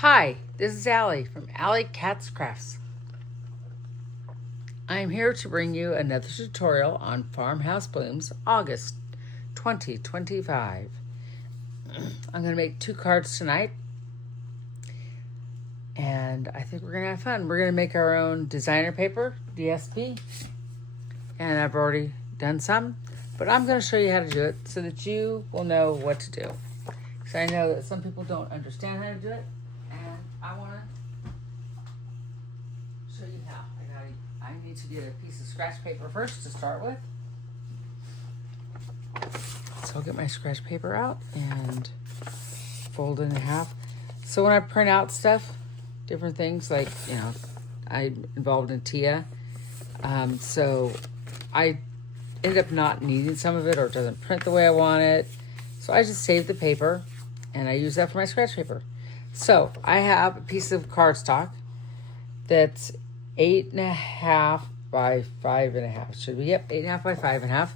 Hi, this is Allie from Allie Cats Crafts. I am here to bring you another tutorial on Farmhouse Blooms August 2025. I'm going to make 2 cards tonight, and I think we're going to have fun. We're going to make our own designer paper, DSP, and I've already done some, but I'm going to show you how to do it so that you will know what to do. Because I know that some people don't understand how to do it, and I want to show you how. I need to get a piece of scratch paper first to start with. So I'll get my scratch paper out and fold it in half. So when I print out stuff, different things like, I'm involved in TIA. So I end up not needing some of it, or it doesn't print the way I want it. So I just save the paper and I use that for my scratch paper. So I have a piece of cardstock that's 8.5 by 5.5. Should be, yep, 8.5 by 5.5.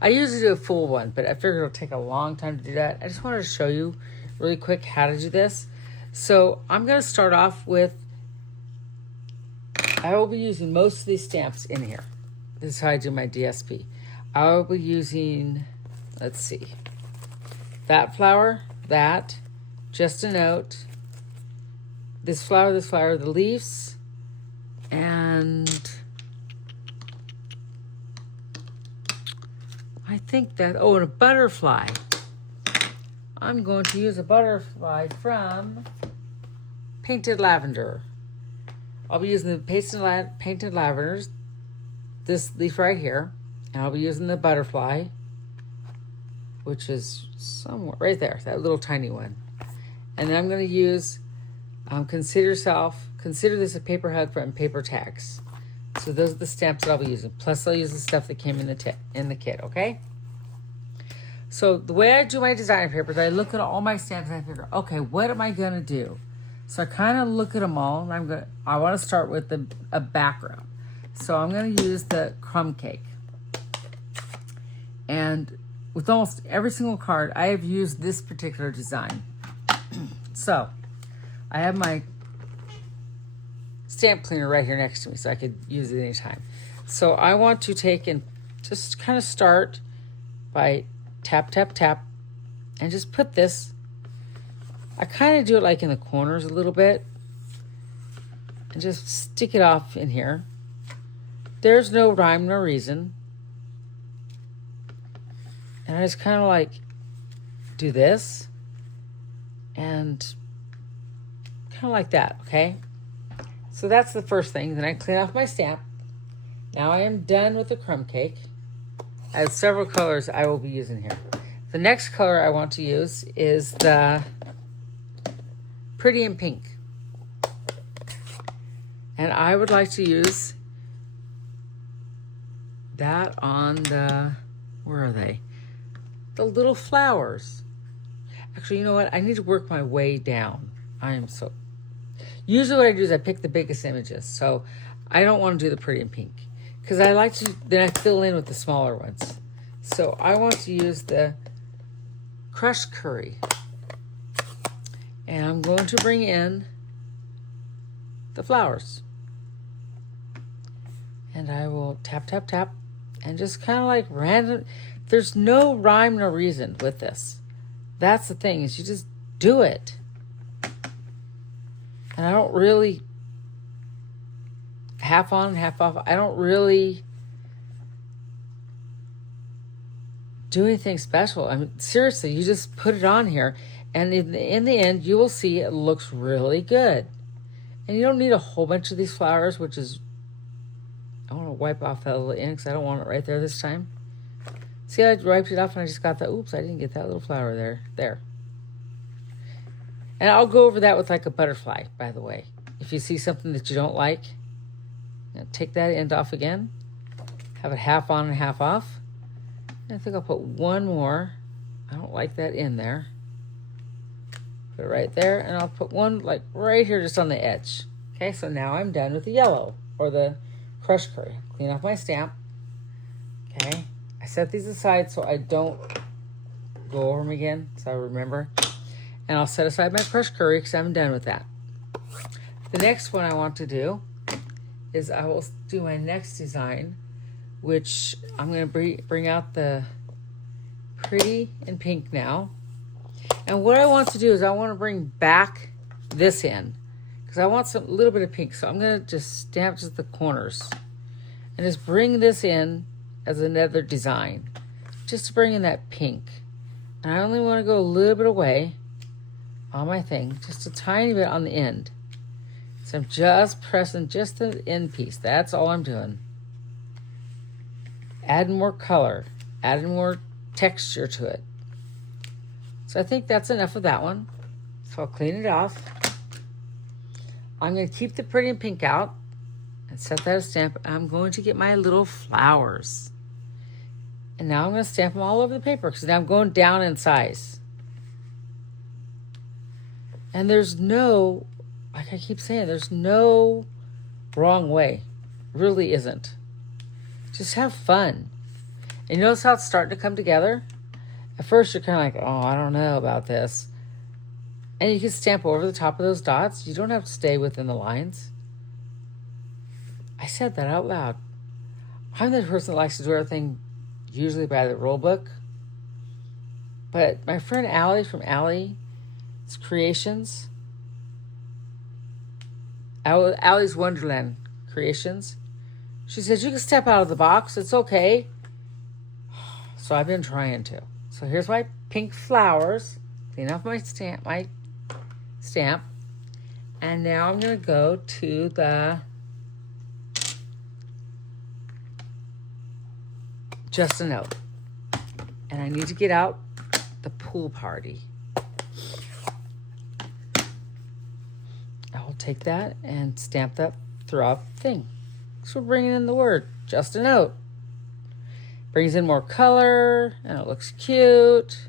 I usually do a full one, but I figured it'll take a long time to do that. I just wanted to show you really quick how to do this. So I'm going to start off with, I will be using most of these stamps in here. This is how I do my DSP. I will be using, let's see, that flower, that, just a note, this flower, the leaves, and I think that, and a butterfly. I'm going to use a butterfly from Painted Lavender. I'll be using the Painted Lavenders, this leaf right here, and I'll be using the butterfly, which is somewhere right there, that little tiny one. And then I'm going to use Consider this a paper hug from Paper Tags. So those are the stamps that I'll be using. Plus I'll use the stuff that came in the kit, okay? So the way I do my designer papers, I look at all my stamps and I figure, okay, what am I gonna do? So I kind of look at them all, and I want to start with a background. So I'm gonna use the crumb cake. And with almost every single card, I have used this particular design. So I have my stamp cleaner right here next to me, so I could use it anytime. So I want to take and just kind of start by tap, tap, tap, and just put this. I kind of do it like in the corners a little bit, and just stick it off in here. There's no rhyme, no reason. And I just kind of like do this, and kind of like that, okay? So that's the first thing. Then I clean off my stamp. Now I am done with the crumb cake. I have several colors I will be using here. The next color I want to use is the Pretty in Pink. And I would like to use that on the, where are they? The little flowers. Actually, you know what? I need to work my way down. Usually what I do is I pick the biggest images. So I don't want to do the Pretty in Pink, because I like to, then I fill in with the smaller ones. So I want to use the Crushed Curry. And I'm going to bring in the flowers. And I will tap, tap, tap, and just kind of like random. There's no rhyme, no reason with this. That's the thing, is you just do it. And I don't really half on, half off. I don't really do anything special. I mean, seriously, you just put it on here, and in the end, you will see it looks really good. And you don't need a whole bunch of these flowers, which is, I want to wipe off that little ink because I don't want it right there this time. See, I wiped it off and I just got that. Oops, I didn't get that little flower there. And I'll go over that with like a butterfly, by the way. If you see something that you don't like, take that end off again. Have it half on and half off. And I think I'll put one more. I don't like that in there. Put it right there. And I'll put one like right here just on the edge. Okay, so now I'm done with the yellow, or the Crushed Curry. Clean off my stamp. Okay, I set these aside so I don't go over them again, so I remember. And I'll set aside my Crushed Curry because I'm done with that. The next one I want to do is I will do my next design, which I'm going to bring out the pretty in pink now. And what I want to do is I want to bring back this in because I want a little bit of pink. So I'm going to just stamp just the corners and just bring this in as another design, just to bring in that pink. And I only want to go a little bit away on my thing, just a tiny bit on the end. So I'm just pressing just the end piece. That's all I'm doing. Adding more color, adding more texture to it. So I think that's enough of that one. So I'll clean it off. I'm going to keep the pretty and pink out and set that as stamp. I'm going to get my little flowers. And now I'm going to stamp them all over the paper because now I'm going down in size. And there's no, like I keep saying, there's no wrong way. Really isn't. Just have fun. And you notice how it's starting to come together? At first you're kind of like, oh, I don't know about this. And you can stamp over the top of those dots. You don't have to stay within the lines. I said that out loud. I'm the person that likes to do everything usually by the rule book. But my friend Allie from Allie's Creations, Allie's Wonderland Creations, she says you can step out of the box. It's okay. So I've been trying to. So here's my pink flowers. Clean off my stamp. And now I'm going to go to the Just a Note. And I need to get out the pool party. I'll take that and stamp that throughout the thing. So we're bringing in the word, Just a Note. Brings in more color, and it looks cute.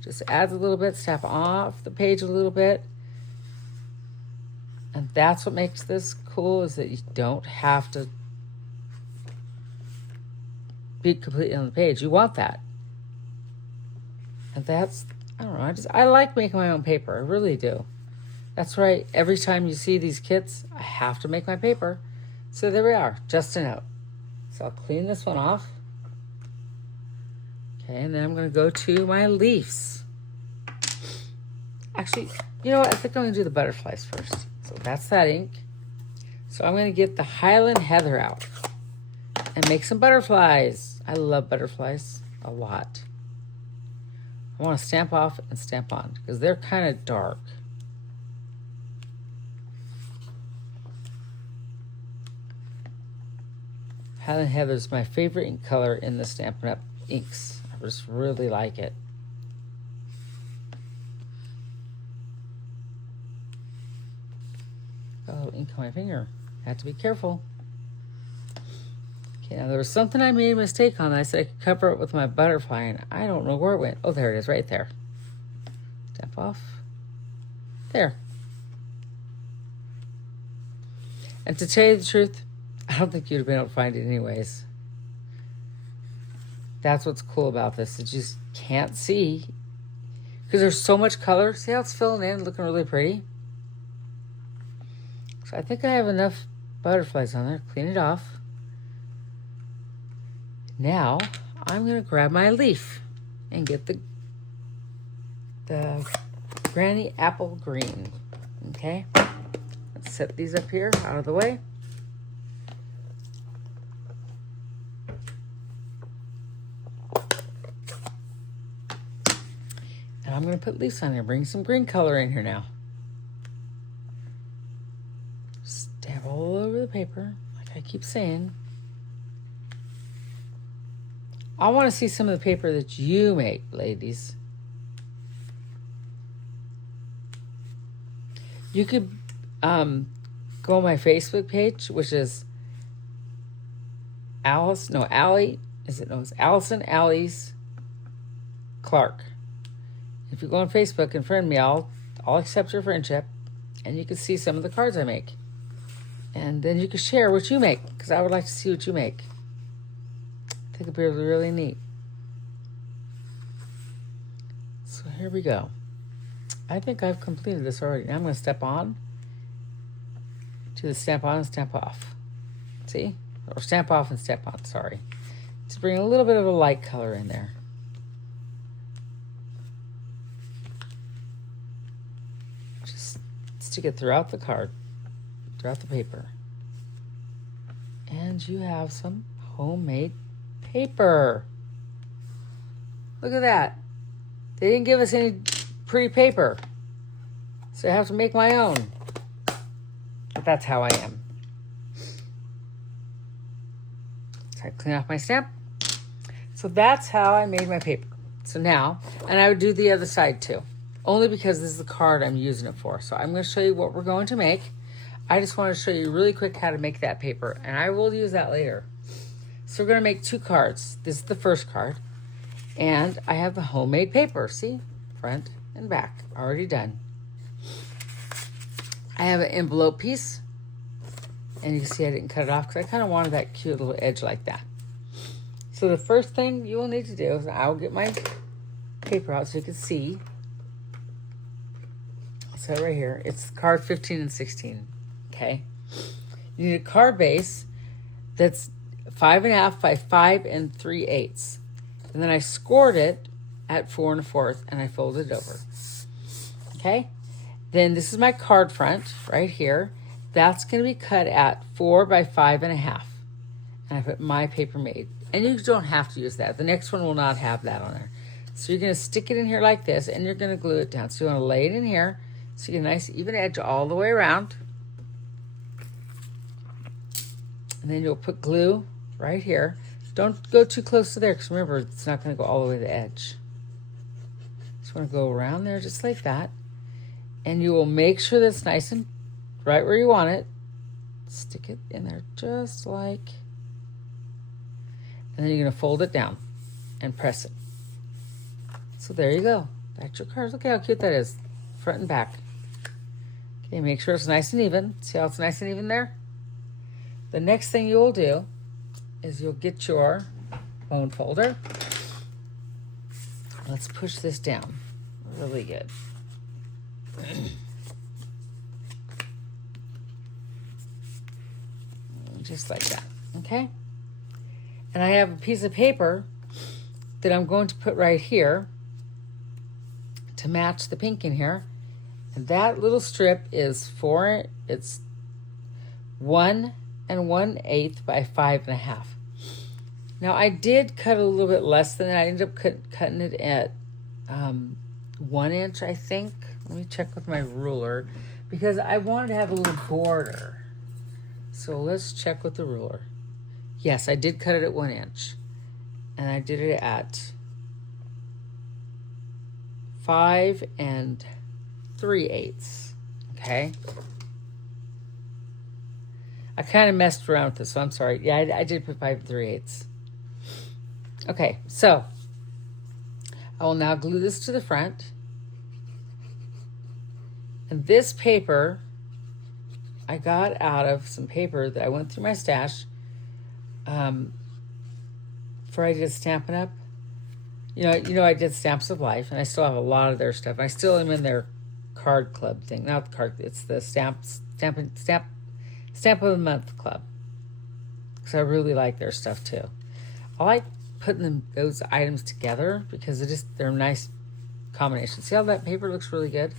Just adds a little bit, stamp off the page a little bit. And that's what makes this cool, is that you don't have to be completely on the page. You want that. And that's, I don't know, I like making my own paper. I really do. That's right. Every time you see these kits, I have to make my paper. So there we are, Just a Note. So I'll clean this one off. Okay, and then I'm going to go to my leaves. Actually, you know what? I think I'm going to do the butterflies first. So that's that ink. So I'm going to get the Highland Heather out and make some butterflies. I love butterflies a lot. I want to stamp off and stamp on because they're kind of dark. Highland Heather is my favorite ink color in the Stampin' Up! Inks. I just really like it. Oh, ink on my finger. I have to be careful. Okay, now there was something I made a mistake on. I said I could cover it with my butterfly, and I don't know where it went. Oh, there it is, right there. Stamp off. There. And to tell you the truth, I don't think you'd have been able to find it anyways. That's what's cool about this. You just can't see because there's so much color. See how it's filling in, looking really pretty? So I think I have enough butterflies on there. Clean it off. Now I'm going to grab my leaf and get the Granny Apple Green. Okay? Let's set these up here out of the way. And I'm going to put leaves on here. Bring some green color in here now. Stamp all over the paper, like I keep saying. I want to see some of the paper that you make, ladies. You could go on my Facebook page, which is Allison Allie's Clark. If you go on Facebook and friend me, I'll accept your friendship, and you can see some of the cards I make. And then you can share what you make, because I would like to see what you make. I think it'd be really, really neat. So here we go. I think I've completed this already. Now I'm going to step on Do the stamp on and stamp off. See? Or stamp off and stamp on, sorry. To bring a little bit of a light color in there. Just stick it throughout the card, throughout the paper. And you have some homemade paper. Look at that. They didn't give us any pretty paper, so I have to make my own. But that's how I am. So I clean off my stamp. So that's how I made my paper. So now, and I would do the other side too, only because this is the card I'm using it for. So I'm going to show you what we're going to make. I just want to show you really quick how to make that paper, and I will use that later. So we're going to make 2 cards. This is the first card, and I have the homemade paper. See? Front and back, already done. I have an envelope piece, and you can see I didn't cut it off because I kind of wanted that cute little edge like that. So the first thing you will need to do is I'll get my paper out so you can see. I'll set it right here. It's card 15 and 16. Okay, you need a card base that's 5.5 by 5 3/8, and then I scored it at 4 1/4, and I folded it over. Okay, then this is my card front right here. That's going to be cut at 4 by 5.5, and I put My Paper Made. And you don't have to use that. The next one will not have that on there. So you're going to stick it in here like this, and you're going to glue it down. So you want to lay it in here so you get a nice even edge all the way around. And then you'll put glue right here. Don't go too close to there because remember, it's not going to go all the way to the edge. Just want to go around there just like that. And you will make sure that's nice and right where you want it. Stick it in there just like. And then you're going to fold it down and press it. So there you go. That's your card. Look how cute that is. Front and back. Okay, make sure it's nice and even. See how it's nice and even there? The next thing you will do is you'll get your bone folder. Let's push this down really good. Just like that, okay? And I have a piece of paper that I'm going to put right here to match the pink in here. And that little strip is it's 1 1/8 by 5.5. Now I did cut a little bit less than that. I ended up cutting it at 1 inch, I think. Let me check with my ruler because I wanted to have a little border. So let's check with the ruler. Yes, I did cut it at 1 inch, and I did it at 5 3/8. Okay. I kind of messed around with this, so I'm sorry. Yeah, I did put 5 3/8. Okay, so I will now glue this to the front. And this paper I got out of some paper that I went through my stash before I did Stampin' Up. You know, I did Stamps of Life, and I still have a lot of their stuff. I still am in their card club thing. Not the card, it's the Stamp of the Month club. Because I really like their stuff too. I like putting those items together because they're a nice combination. See how that paper looks really good?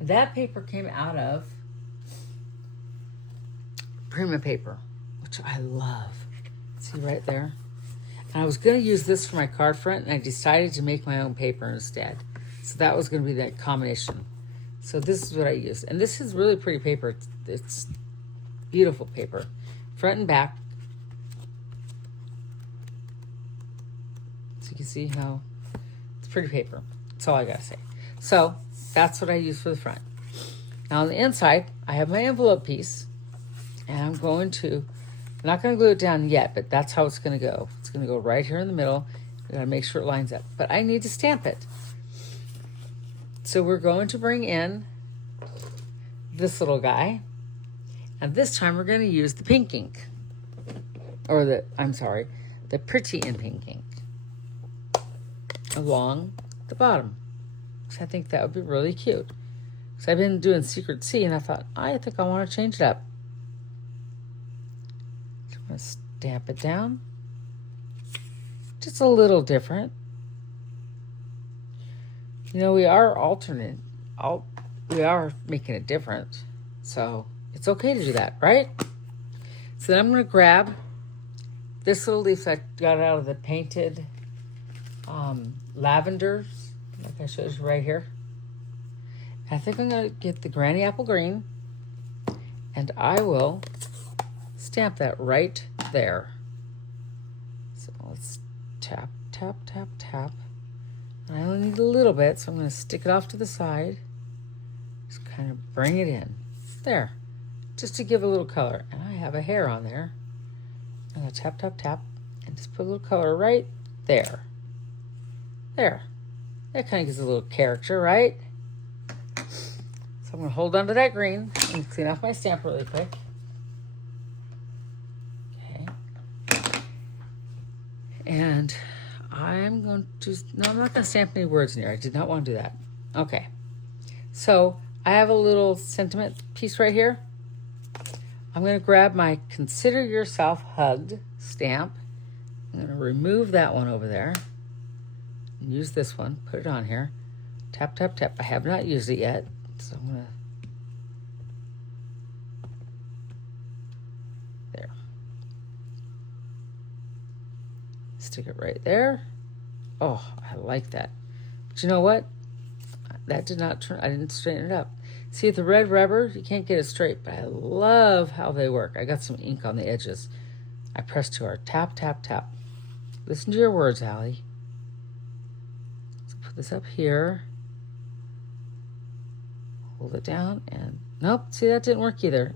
That paper came out of Prima paper, which I love. See right there? And I was going to use this for my card front, and I decided to make my own paper instead. So that was going to be that combination. So this is what I used. And this is really pretty paper. It's beautiful paper. Front and back. So you can see how it's pretty paper. That's all I got to say. So that's what I use for the front. Now on the inside, I have my envelope piece. And I'm not going to glue it down yet, but that's how it's going to go. It's going to go right here in the middle. I got to make sure it lines up. But I need to stamp it. So we're going to bring in this little guy. And this time we're going to use the pink ink. The Pretty in pink ink. Along the bottom. So I think that would be really cute. So I've been doing Secret C, and I thought, I think I want to change it up. going to stamp it down. Just a little different. You know, we are alternate. We are making it different. So it's okay to do that, right? So then I'm going to grab this little leaf that I got out of the painted lavenders, like I showed you right here. I think I'm going to get the Granny Apple Green, and I will stamp that right there. So let's tap, tap, tap, tap. I only need a little bit, so I'm going to stick it off to the side. Just kind of bring it in. There. Just to give a little color. And I have a hair on there. I'm going to tap, tap, tap, and just put a little color right there. There. That kind of gives a little character, right? So I'm going to hold on to that green and clean off my stamp really quick. Okay. And I'm going to, no, I'm not going to stamp any words in here. I did not want to do that. Okay. So I have a little sentiment piece right here. I'm going to grab my Consider Yourself Hugged stamp. I'm going to remove that one over there. Use this one. Put it on here. Tap, tap, tap. I have not used it yet. So I'm going to... There. Stick it right there. Oh, I like that. But you know what? That did not turn... I didn't straighten it up. See, the red rubber, you can't get it straight, but I love how they work. I got some ink on the edges. I press too hard. Tap, tap, tap. Listen to your words, Allie. Let's put this up here. Hold it down and... Nope, see, that didn't work either.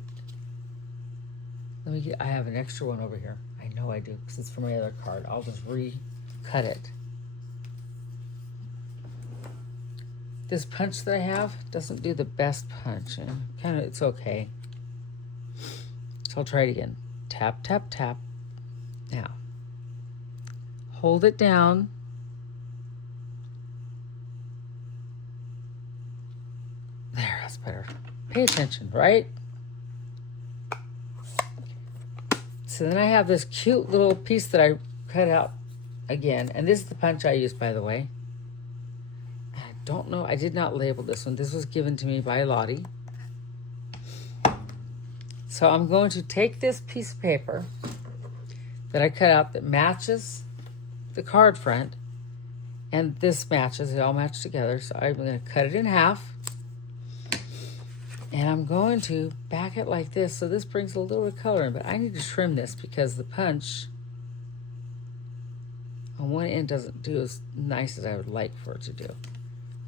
Let me get... I have an extra one over here. I know I do, because it's for my other card. I'll just recut it. This punch that I have doesn't do the best punch. And it's okay. So I'll try it again. Tap, tap, tap. Now, hold it down. There, that's better. Pay attention, right? So then I have this cute little piece that I cut out again. And this is the punch I use, by the way. Don't know. I did not label this one. This was given to me by Lottie. So I'm going to take this piece of paper that I cut out that matches the card front, and this matches. They all match together. So I'm going to cut it in half, and I'm going to back it like this. So this brings a little bit of color in, but I need to trim this because the punch on one end doesn't do as nice as I would like for it to do.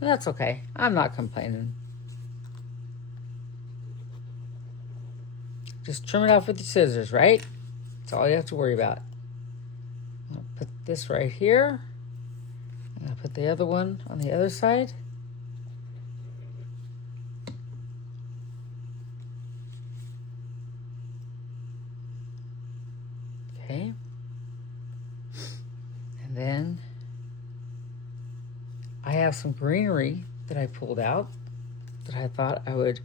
That's okay. I'm not complaining. Just trim it off with the scissors, right? That's all you have to worry about. I'm going to put this right here. I'm going to put the other one on the other side. Okay. And then I have some greenery that I pulled out that I thought I would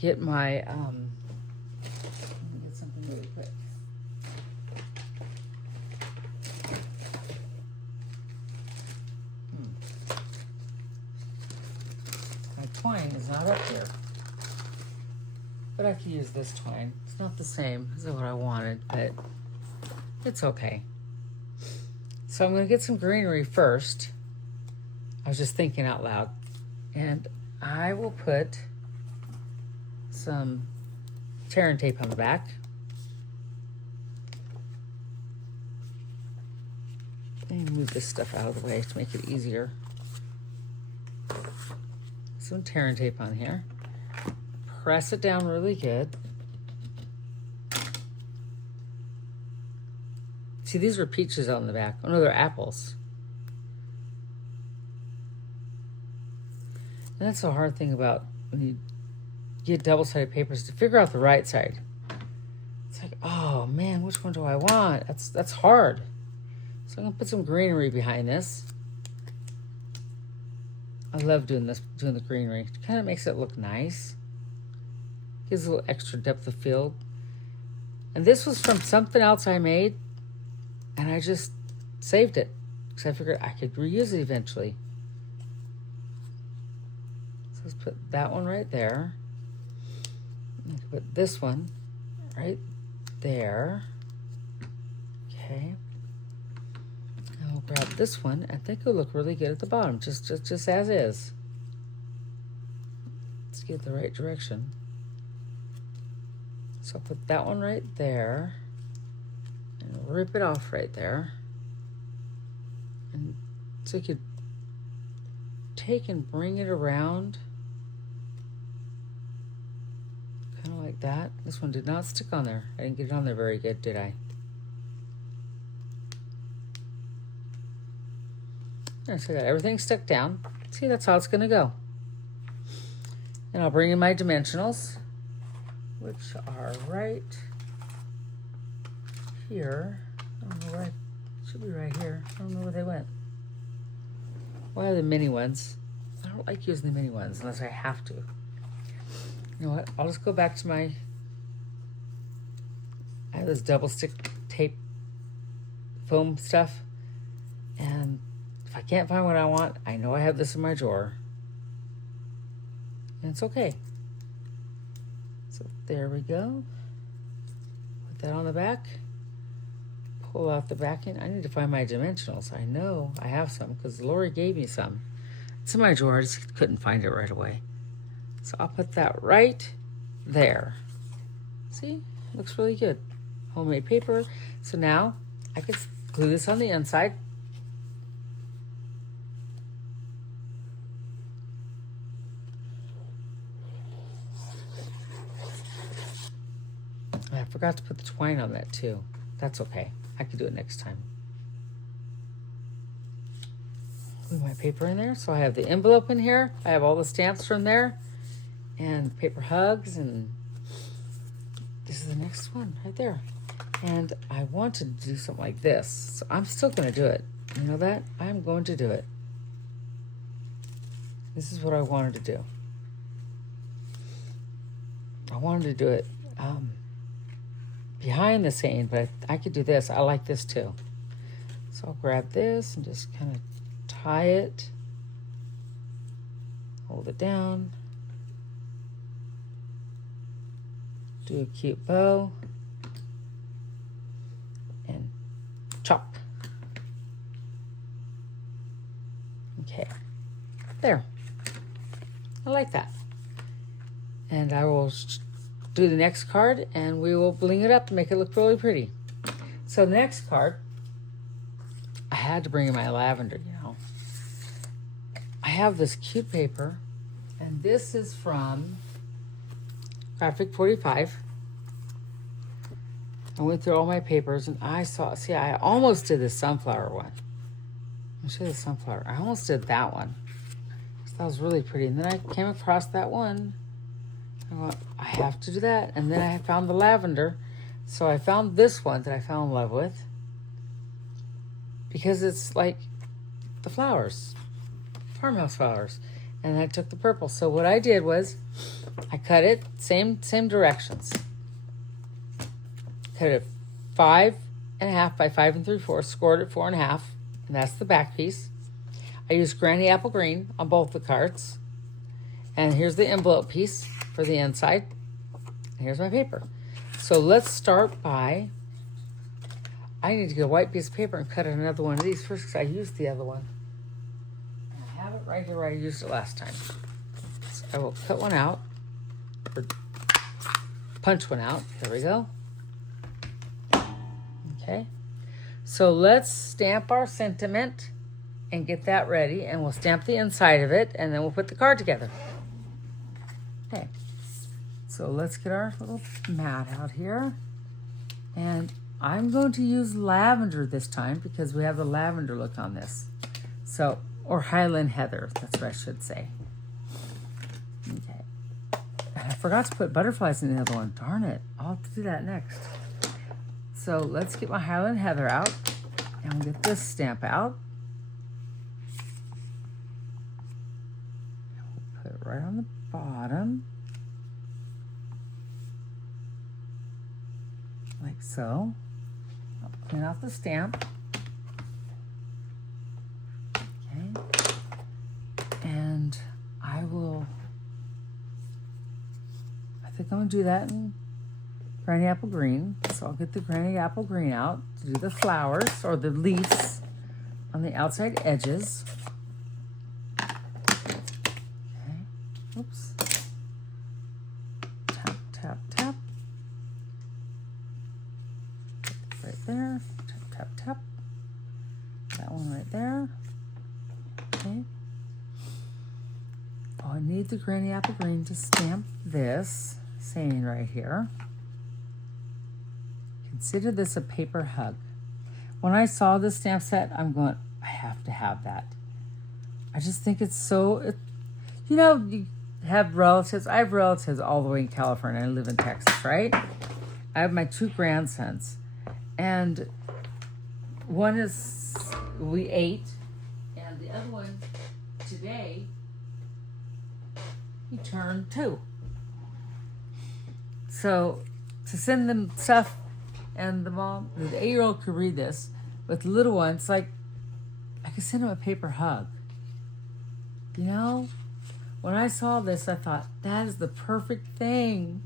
get my, let me get something really quick. My twine is not up here, but I could use this twine. It's not the same as what I wanted, but it's okay. So I'm going to get some greenery first. I was just thinking out loud. And I will put some tear and tape on the back. And move this stuff out of the way to make it easier. Some tear and tape on here. Press it down really good. See, these are peaches on the back. Oh no, they're apples. And that's the hard thing about when you get double-sided papers, to figure out the right side. It's like, oh man, which one do I want? That's hard. So I'm gonna put some greenery behind this. I love doing this, doing the greenery. It kind of makes it look nice. Gives a little extra depth of field. And this was from something else I made, and I just saved it because I figured I could reuse it eventually. So let's put that one right there. Put this one right there. Okay. And we'll grab this one. I think it'll look really good at the bottom, just as is. Let's get the right direction. So I'll put that one right there and rip it off right there. And so you could take and bring it around. Kind of like that. This one did not stick on there. I didn't get it on there very good, did I? There, so I got everything stuck down. See, that's how it's going to go. And I'll bring in my dimensionals, which are right here. I don't know where, should be right here. I don't know where they went. Why are the mini ones? I don't like using the mini ones unless I have to. You know what? I'll just go back to my, I have this double stick tape foam stuff. And if I can't find what I want, I know I have this in my drawer. And it's okay. So there we go. Put that on the back. Pull out the backing. I need to find my dimensionals. I know I have some because Lori gave me some. It's in my drawer. I just couldn't find it right away. So I'll put that right there. See? Looks really good. Homemade paper. So now I can glue this on the inside. I forgot to put the twine on that too. That's okay. I can do it next time. Glue my paper in there. So I have the envelope in here. I have all the stamps from there. And paper hugs. And this is the next one right there. And I wanted to do something like this. So I'm still going to do it. You know that? I'm going to do it. This is what I wanted to do. I wanted to do it behind the scene, but I could do this. I like this too. So I'll grab this and just kind of tie it, hold it down, do a cute bow, and chop. Okay, there. I like that. And I will do the next card and we will bling it up to make it look really pretty. So the next card, I had to bring in my lavender, you know. I have this cute paper, and this is from Graphic 45. I went through all my papers and I saw, see, I almost did the sunflower one. I'll show you the sunflower. I almost did that one. That was really pretty. And then I came across that one. I went, I have to do that. And then I found the lavender. So I found this one that I fell in love with. Because it's like the flowers. Farmhouse flowers. And I took the purple. So what I did was I cut it same directions. Cut it 5.5 by 5 3/4. Scored it 4.5. And that's the back piece. I used Granny Apple Green on both the cards. And here's the envelope piece for the inside. And here's my paper. So let's start by, I need to get a white piece of paper and cut another one of these first because I used the other one. I have it right here where I used it last time. So I will cut one out, or punch one out. There we go. Okay. So let's stamp our sentiment and get that ready, and we'll stamp the inside of it, and then we'll put the card together. Okay, so let's get our little mat out here, and I'm going to use lavender this time because we have the lavender look on this. So, or Highland Heather, that's what I should say. Okay, and I forgot to put butterflies in the other one. Darn it, I'll have to do that next. So let's get my Highland Heather out, and we'll get this stamp out. Right on the bottom. like so. I'll clean off the stamp. Okay. And I think I'm gonna do that in Granny Apple Green. So I'll get the Granny Apple Green out to do the flowers or the leaves on the outside edges. Okay. Oops. Tap, tap, tap. Right there. Tap, tap, tap. That one right there. Okay. Oh, I need the Granny Apple Green to stamp this saying right here. Consider this a paper hug. When I saw this stamp set, I'm going, I have to have that. I just think it's so, you know, you have relatives. I have relatives all the way in California. I live in Texas, right? I have my 2 grandsons. And one is, we 8. And the other one, today, he turned 2. So to send them stuff, and the 8-year-old could read this, with the little one, it's like I could send him a paper hug. You know, when I saw this, I thought that is the perfect thing.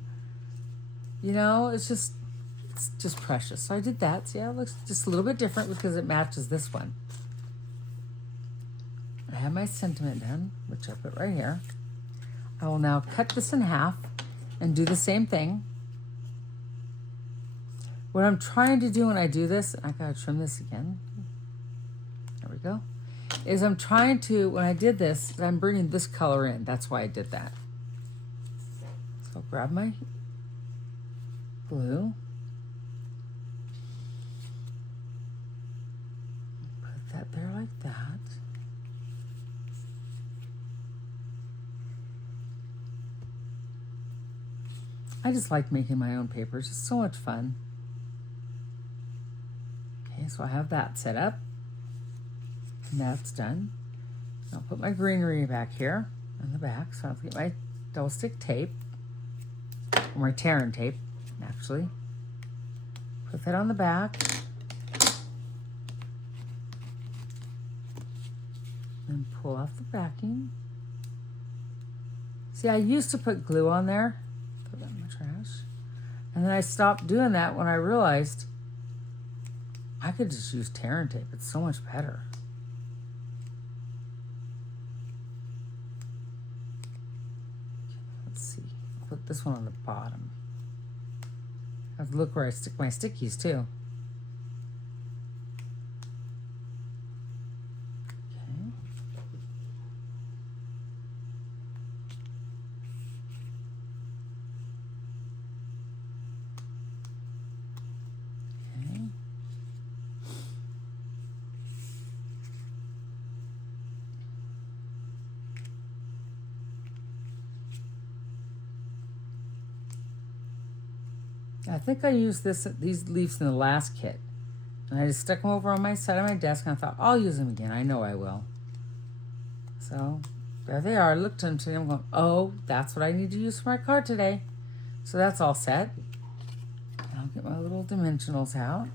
You know, it's just precious. So I did that. See, it looks just a little bit different because it matches this one. I have my sentiment done, which I put right here. I will now cut this in half and do the same thing. What I'm trying to do when I do this, I gotta trim this again. There we go. Is I'm trying to, when I did this, I'm bringing this color in. That's why I did that. So I'll grab my glue. Put that there like that. I just like making my own papers. It's so much fun. Okay, so I have that set up. And that's done. I'll put my greenery back here on the back. So I'll get my double stick tape, or my tearing tape, actually. Put that on the back. And pull off the backing. See, I used to put glue on there. Put that in the trash. And then I stopped doing that when I realized I could just use tearing tape. It's so much better. Let's see. I'll put this one on the bottom. I have to look where I stick my stickies too. I think I used these leaves in the last kit. And I just stuck them over on my side of my desk and I thought, I'll use them again. I know I will. So there they are. I looked into them going, oh, that's what I need to use for my card today. So that's all set. And I'll get my little dimensionals out.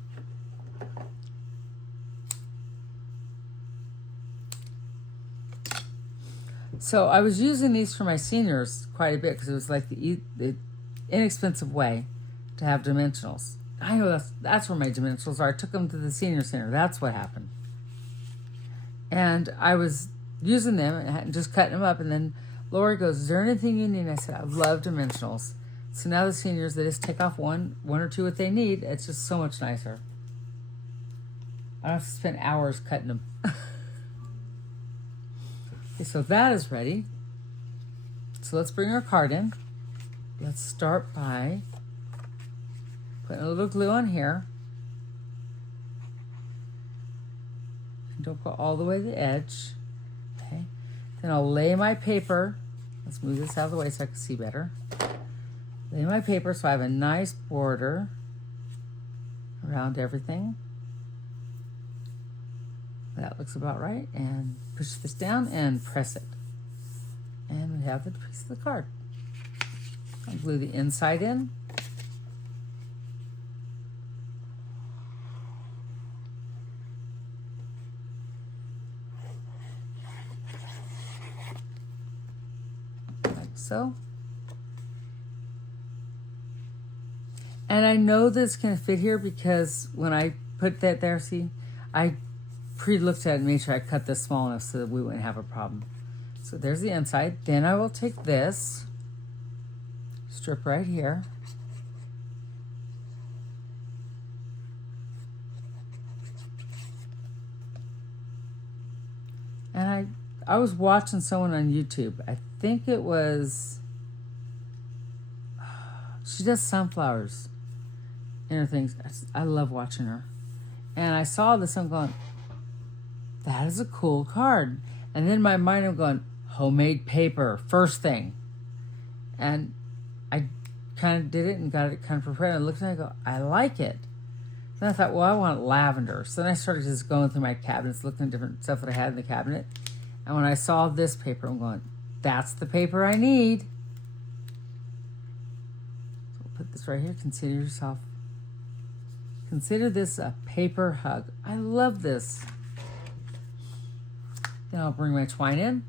So I was using these for my seniors quite a bit because it was like the inexpensive way to have dimensionals. I know that's where my dimensionals are. I took them to the senior center. That's what happened. And I was using them and just cutting them up. And then Lori goes, is there anything you need? And I said, I love dimensionals. So now the seniors, they just take off one or two what they need. It's just so much nicer. I don't have to spend hours cutting them. Okay, so that is ready. So let's bring our card in. Let's start by putting a little glue on here. Don't go all the way to the edge. Okay. Then I'll lay my paper. Let's move this out of the way so I can see better. Lay my paper so I have a nice border around everything. That looks about right. And push this down and press it. And we have the piece of the card. I'll glue the inside in. so. And I know this can fit here because when I put that there, see, I pre-looked at it and made sure I cut this small enough so that we wouldn't have a problem. So there's the inside. Then I will take this strip right here. And I was watching someone on YouTube. I think it was, she does sunflowers in her things. I love watching her. And I saw this, I'm going, that is a cool card. And then in my mind, I'm going, homemade paper, first thing. And I kind of did it and got it kind of prepared. And I looked at it and I go, I like it. Then I thought, well, I want lavender. So then I started just going through my cabinets, looking at different stuff that I had in the cabinet. And when I saw this paper, I'm going, that's the paper I need. So we'll put this right here. Consider this a paper hug. I love this. Then I'll bring my twine in.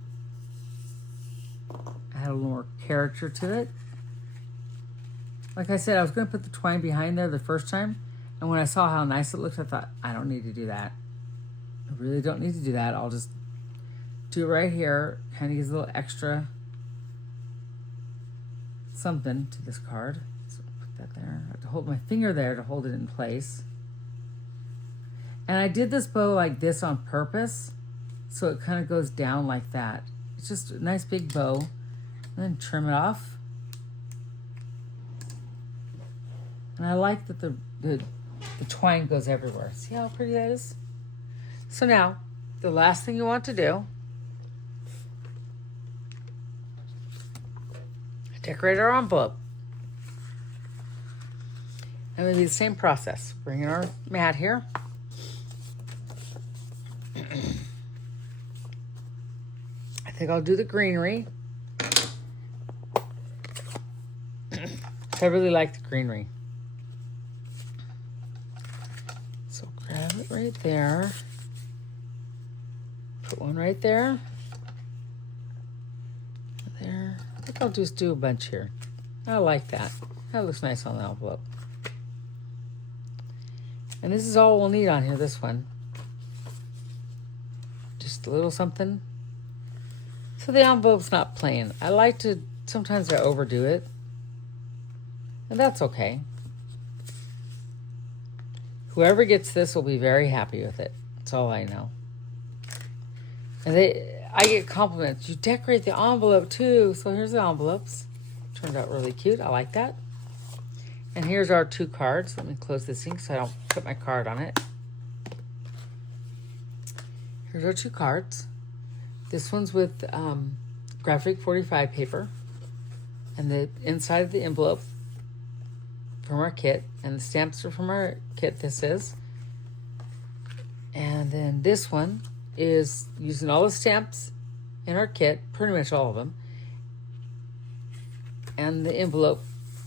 Add a little more character to it. Like I said, I was going to put the twine behind there the first time. And when I saw how nice it looked, I thought, I don't need to do that. I really don't need to do that. I'll just do it right here. Kind of gives a little extra something to this card. So put that there. I have to hold my finger there to hold it in place. And I did this bow like this on purpose, so it kind of goes down like that. It's just a nice big bow. And then trim it off. And I like that the twine goes everywhere. See how pretty that is? So now, the last thing you want to do, decorate our envelope. And it'll be the same process. Bring in our mat here. I think I'll do the greenery. I really like the greenery. So grab it right there. Put one right there. There. I think I'll just do a bunch here. I like that. That looks nice on the envelope. And this is all we'll need on here, this one. Just a little something. So the envelope's not plain. I like to, sometimes I overdo it. And that's okay. Whoever gets this will be very happy with it. That's all I know. And I get compliments. You decorate the envelope too. So here's the envelopes. Turned out really cute. I like that. And here's our 2 cards. Let me close this thing so I don't put my card on it. Here's our 2 cards. This one's with graphic 45 paper. And the inside of the envelope from our kit, and the stamps are from our kit, this is. And then this one is using all the stamps in our kit, pretty much all of them, and the envelope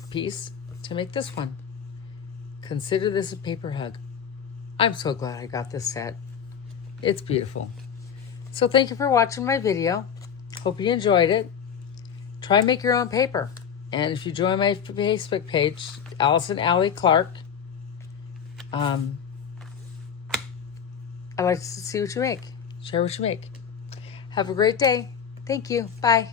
piece to make this one. Consider this a paper hug. I'm so glad I got this set. It's beautiful. So thank you for watching my video. Hope you enjoyed it. Try and make your own paper. And if you join my Facebook page, Allison Allie Clark, I like to see what you make. Share what you make. Have a great day. Thank you. Bye.